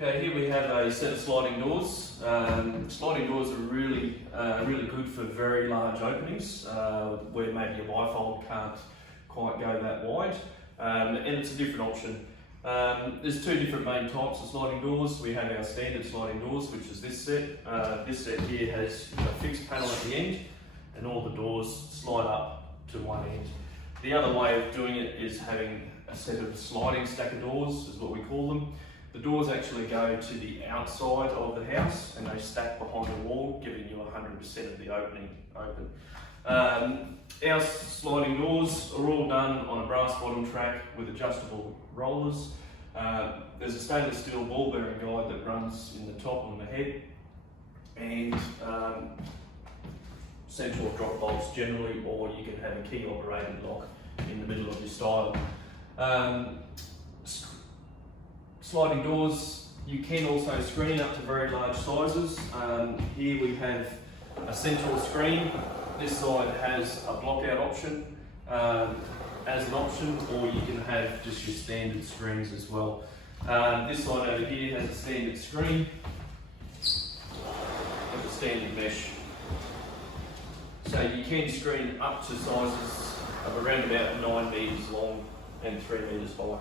Okay, here we have a set of sliding doors. Sliding doors are really good for very large openings where maybe a bifold can't quite go that wide, and it's a different option. There's two different main types of sliding doors. We have our standard sliding doors, which is this set. This set here has a fixed panel at the end, and all the doors slide up to one end. The other way of doing it is having a set of sliding stacker doors, is what we call them. The doors actually go to the outside of the house and they stack behind the wall, giving you 100% of the opening open. Our sliding doors are all done on a brass bottom track with adjustable rollers. There's a stainless steel ball bearing guide that runs in the top on the head, and central drop bolts generally, or you can have a key operated lock in the middle of your stile. Sliding doors, you can also screen up to very large sizes. Here we have a central screen. This side has a block out option as an option, or you can have just your standard screens as well. This side over here has a standard screen with a standard mesh. So you can screen up to sizes of around about 9 metres long and 3 metres high.